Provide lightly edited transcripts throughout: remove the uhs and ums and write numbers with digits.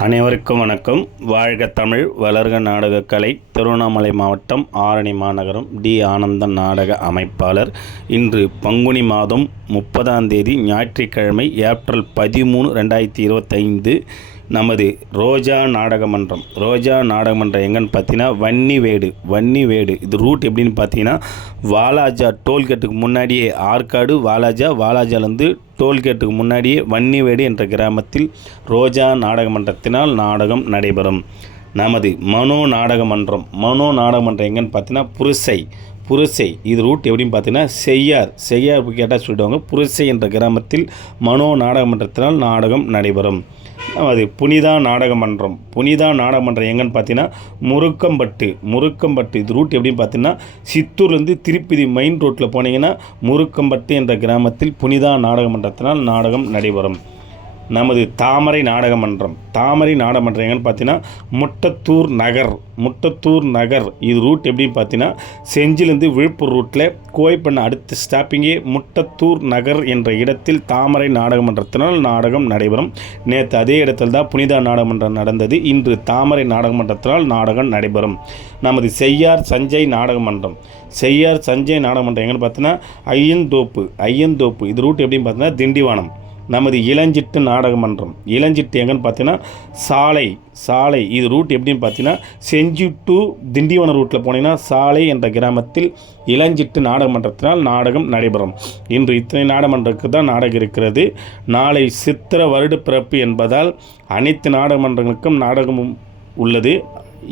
அனைவருக்கும் வணக்கம். வாழ்க தமிழ், வளர்க நாடகக்கலை. திருவண்ணாமலை மாவட்டம் ஆரணி மாநகரம் டி. ஆனந்தன் நாடக அமைப்பாளர். இன்று பங்குனி மாதம் 30ஆம் தேதி ஞாயிற்றுக்கிழமை ஏப்ரல் 13, 2025 நமது ரோஜா நாடகமன்றம். ரோஜா நாடகமன்றம் எங்கன்னு பார்த்தீங்கன்னா வன்னிவேடு. இது ரூட் எப்படின்னு பார்த்தீங்கன்னா வாலாஜா டோல்கேட்டுக்கு முன்னாடியே ஆற்காடு வாலாஜாலேருந்து டோல்கேட்டுக்கு முன்னாடியே வன்னிவேடு என்ற கிராமத்தில் ரோஜா நாடகமன்றத்தினால் நாடகம் நடைபெறும். நமது மனோ நாடகமன்றம் எங்கன்னு பார்த்தீங்கன்னா புருசை. இது ரூட் எப்படின்னு பார்த்தீங்கன்னா செய்யார் கேட்டால் சொல்லிடுவாங்க. புருசை என்ற கிராமத்தில் மனோ நாடகமன்றத்தினால் நாடகம் நடைபெறும். அது புனிதா நாடகமன்றம் எங்கன்னு பார்த்தீங்கன்னா முருக்கம்பட்டு. இது ரூட் எப்படின்னு பார்த்தீங்கன்னா சித்தூர்லேருந்து திருப்பதி மெயின் ரோட்டில் போனீங்கன்னா முருக்கம்பட்டு என்ற கிராமத்தில் புனிதா நாடகமன்றத்தினால் நாடகம் நடைபெறும். நமது தாமரை நாடகமன்றம் எங்கன்னு பார்த்தீங்கன்னா முட்டத்தூர் நகர். இது ரூட் எப்படின்னு பார்த்தீங்கன்னா செஞ்சிலேருந்து விழுப்புரம் ரூட்டில் கோயப்பண்ண அடுத்த ஸ்டாப்பிங்கே முட்டத்தூர் நகர் என்ற இடத்தில் தாமரை நாடகமன்றத்தினால் நாடகம் நடைபெறும். நேற்று அதே இடத்தில் தான் புனிதா நாடகமன்றம் நடந்தது. இன்று தாமரை நாடகமன்றத்தினால் நாடகம் நடைபெறும். நமது செய்யார் சஞ்சய் நாடகமன்றம் எங்கன்னு பார்த்தீங்கன்னா ஐயந்தோப்பு. இது ரூட் எப்படின்னு பார்த்தீங்கன்னா திண்டிவனம். நமது இளஞ்சிட்டு நாடகமன்றம் எங்கன்னு பார்த்தீங்கன்னா சாலை. இது ரூட் எப்படின்னு பார்த்தீங்கன்னா செஞ்சி டு திண்டிவனம் ரூட்டில் போனீங்கன்னா சாலை என்ற கிராமத்தில் இளஞ்சிட்டு நாடகமன்றத்தினால் நாடகம் நடைபெறும். இன்று இத்தனை நாடகமன்றத்துக்கு தான் நாடகம் இருக்கிறது. நாளை சித்திரை வருட பிறப்பு என்பதால் அனைத்து நாடகமன்றங்களுக்கும் நாடகமும் உள்ளது.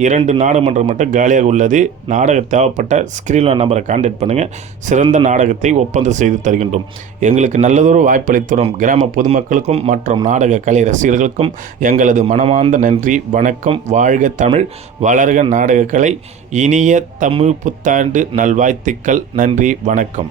2 நாடகமன்றம் மட்டும் காலியாக உள்ளது. நாடகம் தேவைப்பட்ட ஸ்க்ரீனில் நம்பரை கான்டாக்ட் பண்ணுங்கள். சிறந்த நாடகத்தை ஒப்பந்தம் செய்து தருகின்றோம். எங்களுக்கு நல்லதொரு வாய்ப்பளித்துறோம் கிராம பொதுமக்களுக்கும் மற்றும் நாடக கலை ரசிகர்களுக்கும் எங்களது மனமார்ந்த நன்றி. வணக்கம். வாழ்க தமிழ், வளர்க நாடகக்கலை. இனிய தமிழ் புத்தாண்டு நல்வாழ்த்துக்கள். நன்றி, வணக்கம்.